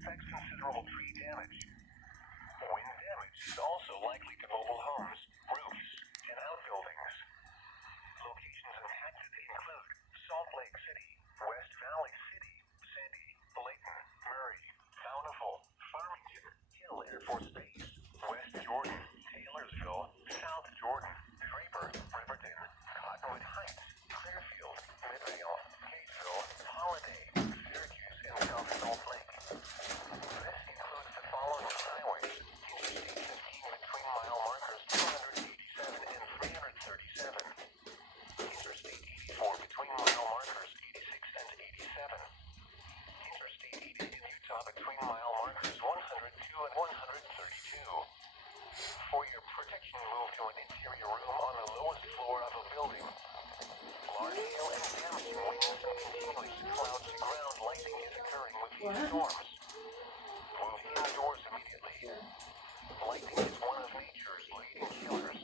expects considerable tree damage. Wind damage is also likely to mobile homes, roofs, and outbuildings. Locations impacted include Salt Lake City, West Valley City, Sandy, Layton, Murray, Bountiful, Farmington, Hill Air Force Base, West Jordan, Taylorsville, South Jordan, Draper, Riverton, Cottonwood Heights, Clearfield, Midvale, Catesville, Holiday, Syracuse, and South Salt Lake. This includes the following highways: Interstate 15 between mile markers 287 and 337. Interstate 84 between mile markers 86 and 87. Interstate 80 in Utah between mile markers 102 and 132. For your protection, move to an interior room on the lowest floor of a building. Large hail and damaging winds and continuous cloud-to-ground lightning is occurring with these storms. Move indoors immediately. Lightning is one of nature's leading killers.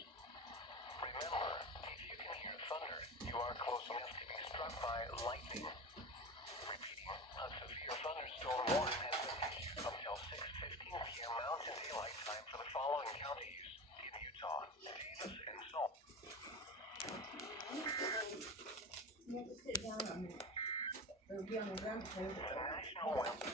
Remember, if you can hear thunder, you are close enough to be struck by lightning. Repeating, a severe thunderstorm warning has been issued until 6:15 p.m. Mountain Daylight Time for the following counties in Utah: Davis and Salt. You have to sit down on it. It'll be on the ground. The National Weather